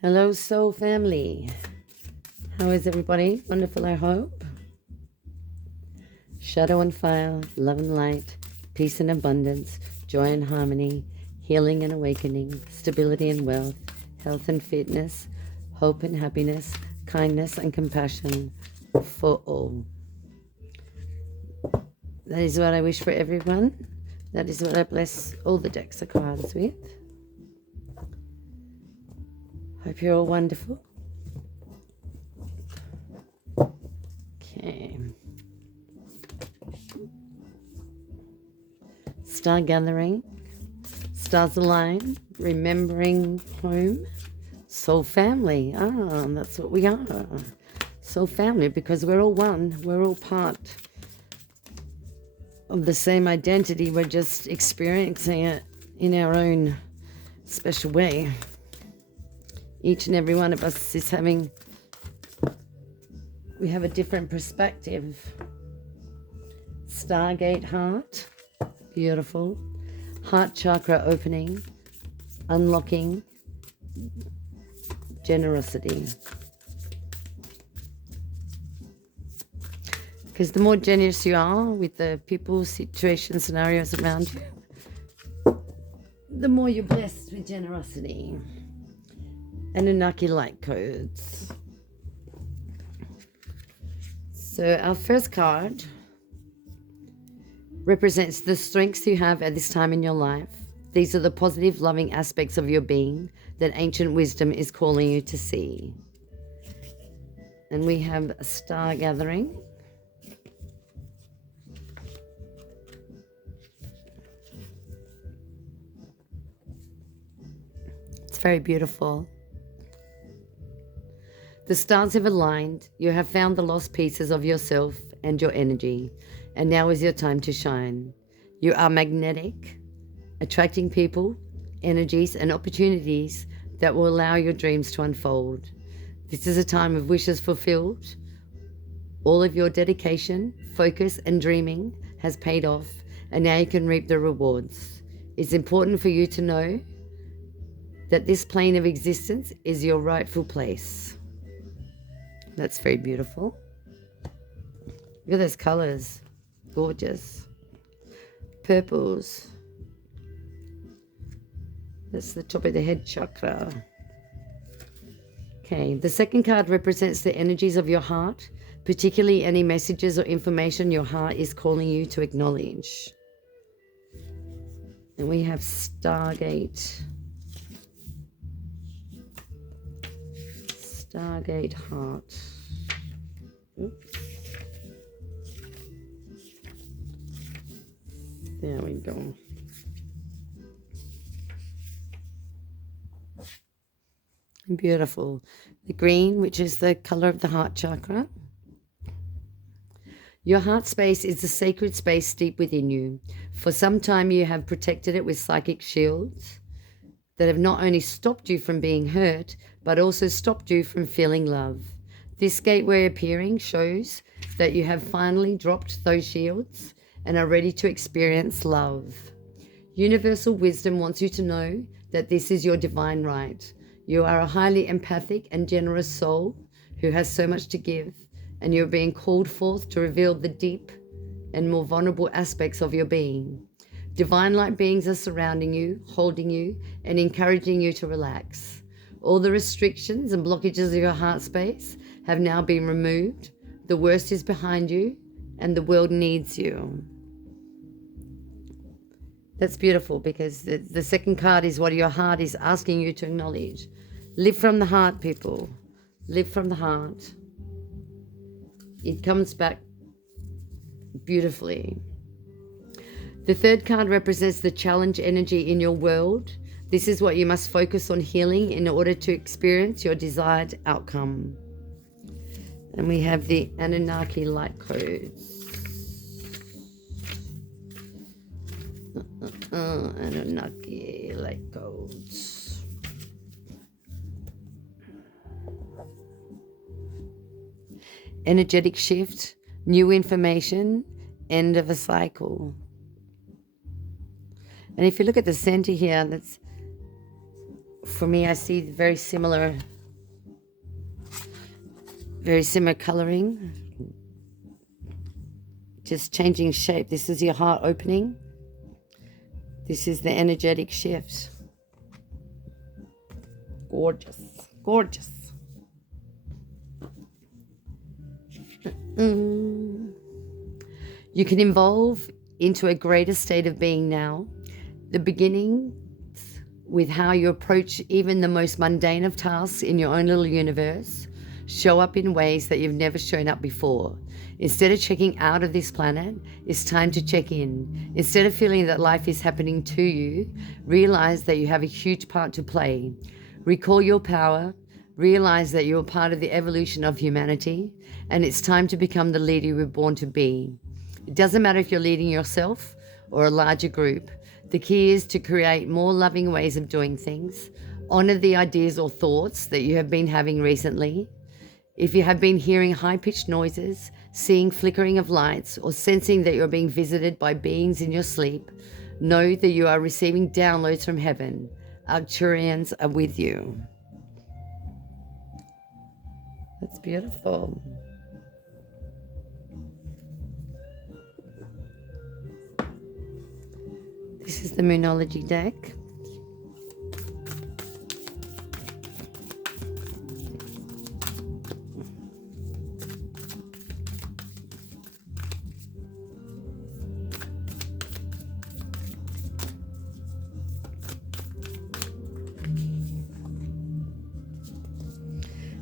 Hello, soul family. How is everybody? Wonderful, I hope. Shadow and fire, love and light, peace and abundance, joy and harmony, healing and awakening, stability and wealth, health and fitness, hope and happiness, kindness and compassion for all. That is what I wish for everyone. That is what I bless all the decks of cards with. Hope you're all wonderful. Okay. Star gathering, stars align, remembering home, soul family. That's what we are. Soul family, because we're all one. We're all part of the same identity. We're just experiencing it in our own special way. Each and every one of us is we have a different perspective. Stargate heart, beautiful. Heart chakra opening, unlocking generosity. Because the more generous you are with the people, situations, scenarios around you, the more you're blessed with generosity. Anunnaki light codes. So our first card represents the strengths you have at this time in your life. These are the positive, loving aspects of your being that ancient wisdom is calling you to see. And we have a star gathering. It's very beautiful. The stars have aligned. You have found the lost pieces of yourself and your energy, and now is your time to shine. You are magnetic, attracting people, energies, and opportunities that will allow your dreams to unfold. This is a time of wishes fulfilled. All of your dedication, focus, and dreaming has paid off, and now you can reap the rewards. It's important for you to know that this plane of existence is your rightful place. That's very beautiful. Look at those colors. Gorgeous. Purples. That's the top of the head chakra. Okay, the second card represents the energies of your heart, particularly any messages or information your heart is calling you to acknowledge. And we have Stargate. Stargate heart. Oops. There we go. Beautiful. The green, which is the color of the heart chakra. Your heart space is a sacred space deep within you. For some time you have protected it with psychic shields that have not only stopped you from being hurt, but also stopped you from feeling love. This gateway appearing shows that you have finally dropped those shields and are ready to experience love. Universal wisdom wants you to know that this is your divine right. You are a highly empathic and generous soul who has so much to give, and you're being called forth to reveal the deep and more vulnerable aspects of your being. Divine light beings are surrounding you, holding you, and encouraging you to relax. All the restrictions and blockages of your heart space have now been removed. The worst is behind you, and the world needs you. That's beautiful, because the second card is what your heart is asking you to acknowledge. Live from the heart, people. Live from the heart. It comes back beautifully. The third card represents the challenge energy in your world. This is what you must focus on healing in order to experience your desired outcome. And we have the Anunnaki light codes. Anunnaki light codes. Energetic shift, new information, end of a cycle. And if you look at the center here, that's For me, I see very similar coloring. Just changing shape. This is your heart opening. This is the energetic shift. Gorgeous. Gorgeous. You can evolve into a greater state of being now. The beginnings with how you approach even the most mundane of tasks in your own little universe show up in ways that you've never shown up before. Instead of checking out of this planet, it's time to check in. Instead of feeling that life is happening to you, realize that you have a huge part to play. Recall your power. Realize that you're part of the evolution of humanity, and it's time to become the leader you were born to be. It doesn't matter if you're leading yourself or a larger group. The key is to create more loving ways of doing things. Honor the ideas or thoughts that you have been having recently. If you have been hearing high-pitched noises, seeing flickering of lights, or sensing that you're being visited by beings in your sleep, know that you are receiving downloads from heaven. Arcturians are with you. That's beautiful. This is the Moonology deck.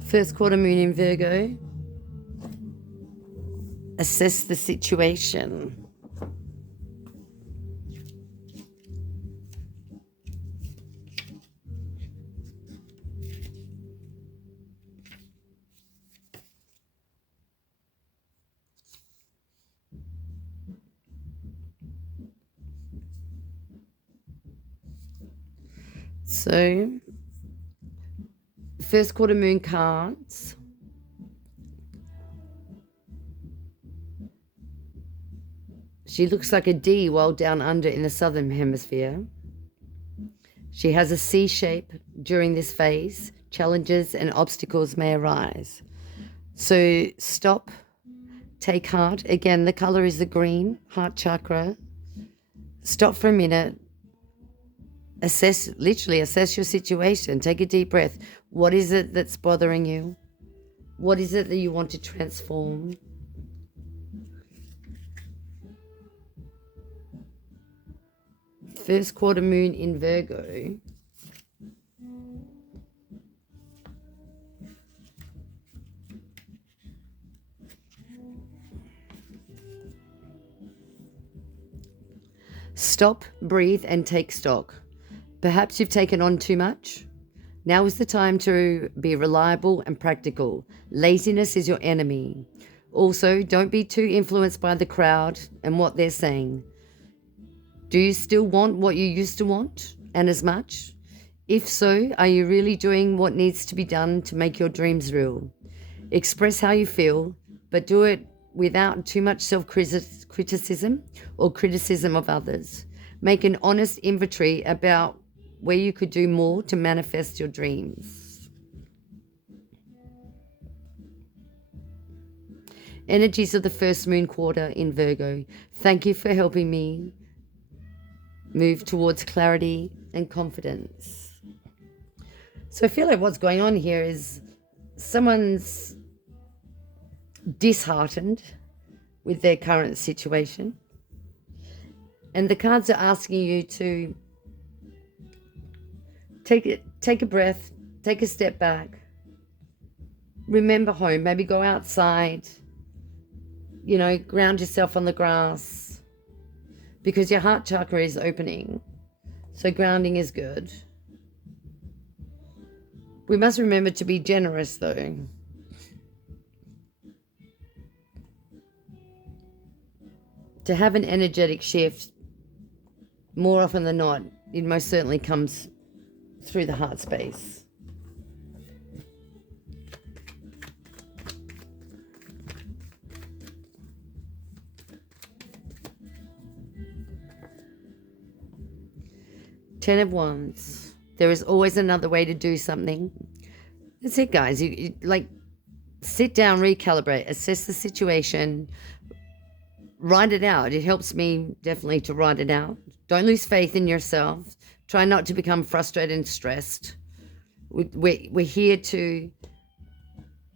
First quarter moon in Virgo. Assess the situation. So, first quarter moon cards. She looks like a D while down under in the southern hemisphere. She has a C shape during this phase. Challenges and obstacles may arise. So stop, take heart. Again, the color is the green, heart chakra. Stop for a minute. Literally assess your situation. Take a deep breath. What is it that's bothering you? What is it that you want to transform? First quarter moon in Virgo. Stop, breathe, and take stock. Perhaps you've taken on too much. Now is the time to be reliable and practical. Laziness is your enemy. Also, don't be too influenced by the crowd and what they're saying. Do you still want what you used to want, and as much? If so, are you really doing what needs to be done to make your dreams real? Express how you feel, but do it without too much self-criticism or criticism of others. Make an honest inventory about where you could do more to manifest your dreams. Energies of the first moon quarter in Virgo. Thank you for helping me move towards clarity and confidence. So I feel like what's going on here is someone's disheartened with their current situation. And the cards are asking you to take a breath, take a step back, remember home, maybe go outside, ground yourself on the grass, because your heart chakra is opening. So grounding is good. We must remember to be generous though. To have an energetic shift, more often than not, it most certainly comes through the heart space. Ten of Wands. There is always another way to do something. That's it, guys. You like sit down, recalibrate, assess the situation, write it out. It helps me definitely to write it out. Don't lose faith in yourself. Try not to become frustrated and stressed. We're here to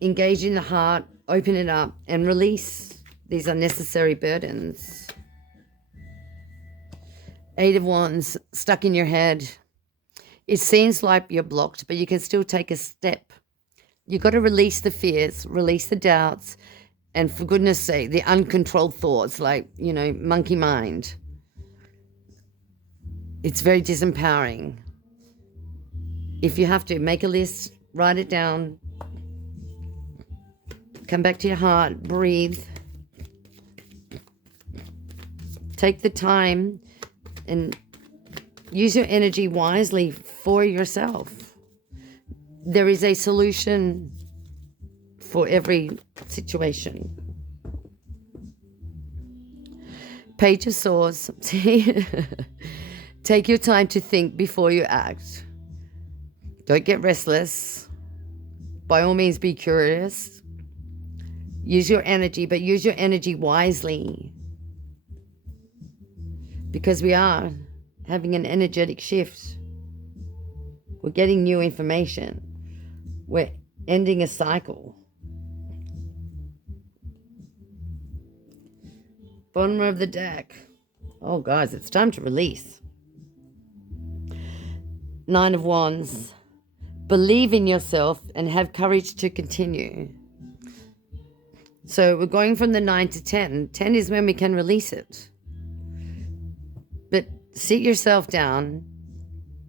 engage in the heart, open it up, and release these unnecessary burdens. 8 of Wands stuck in your head. It seems like you're blocked, but you can still take a step. You've got to release the fears, release the doubts, and for goodness sake, the uncontrolled thoughts like, monkey mind. It's very disempowering. If you have to, make a list, write it down, come back to your heart, breathe. Take the time and use your energy wisely for yourself. There is a solution for every situation. Page of Swords. Take your time to think before you act. Don't get restless. By all means, be curious. Use your energy, but use your energy wisely. Because we are having an energetic shift. We're getting new information. We're ending a cycle. Bottom of the deck. Oh, guys, it's time to release. 9 of Wands. Believe in yourself and have courage to continue. So we're going from the 9 to 10. 10 is when we can release it. But sit yourself down,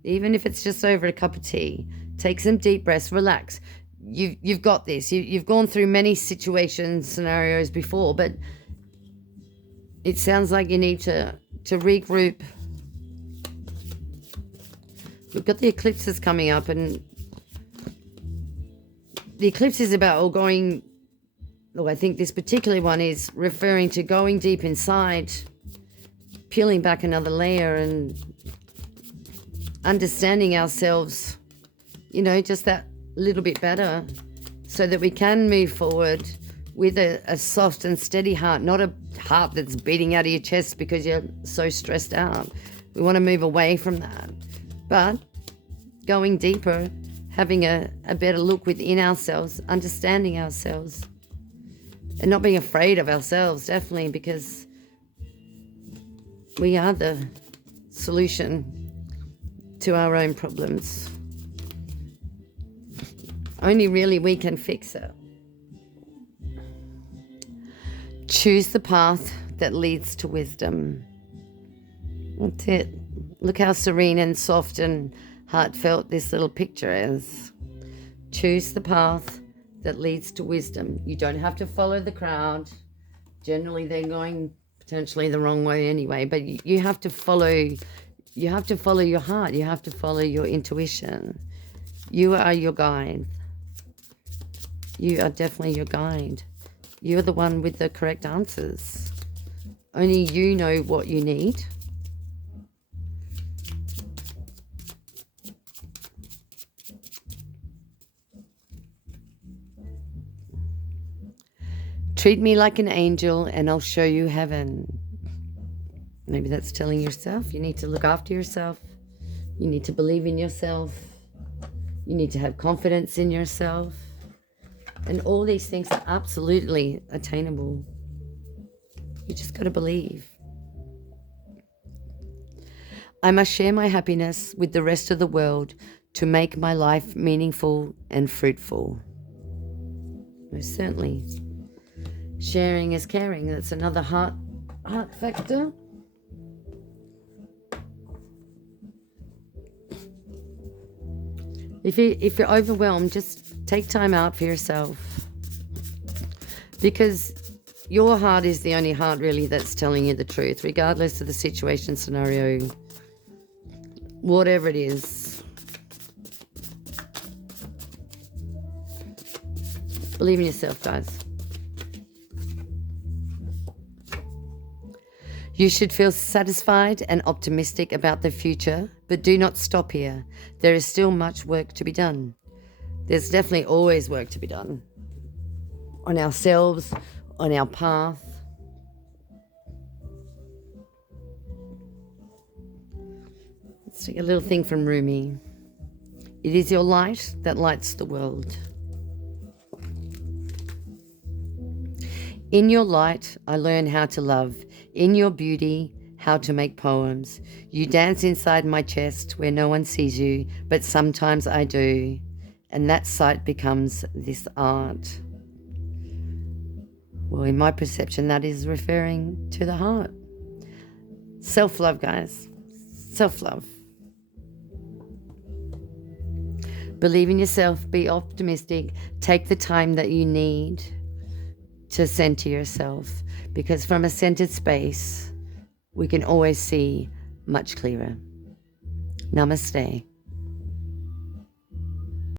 even if it's just over a cup of tea. Take some deep breaths, relax. You've got this. You've gone through many situations, scenarios before, but it sounds like you need to regroup. We've got the eclipses coming up, and the eclipse is about going, I think this particular one is referring to going deep inside, peeling back another layer and understanding ourselves, just that little bit better so that we can move forward with a soft and steady heart, not a heart that's beating out of your chest because you're so stressed out. We want to move away from that. But going deeper, having a better look within ourselves, understanding ourselves, and not being afraid of ourselves, definitely, because we are the solution to our own problems. Only really we can fix it. Choose the path that leads to wisdom. That's it. Look how serene and soft and heartfelt this little picture is. Choose the path that leads to wisdom. You don't have to follow the crowd. Generally, they're going potentially the wrong way anyway, but you have to follow your heart. You have to follow your intuition. You are your guide. You are definitely your guide. You're the one with the correct answers. Only you know what you need. Treat me like an angel and I'll show you heaven. Maybe that's telling yourself you need to look after yourself. You need to believe in yourself. You need to have confidence in yourself. And all these things are absolutely attainable. You just got to believe. I must share my happiness with the rest of the world to make my life meaningful and fruitful. Most certainly. Sharing is caring. That's another heart factor. If you're overwhelmed, just take time out for yourself. Because your heart is the only heart really that's telling you the truth, regardless of the situation, scenario, whatever it is. Believe in yourself, guys. You should feel satisfied and optimistic about the future, But do not stop here. There is still much work to be done. There's definitely always work to be done on ourselves, on our path. Let's take a little thing from Rumi. It is your light that lights the world. In your light, I learn how to love. In your beauty, how to make poems. You dance inside my chest where no one sees you, but sometimes I do. And that sight becomes this art. Well, in my perception, that is referring to the heart. Self-love, guys. Self-love. Believe in yourself. Be optimistic. Take the time that you need to center yourself. Because from a centered space, we can always see much clearer. Namaste.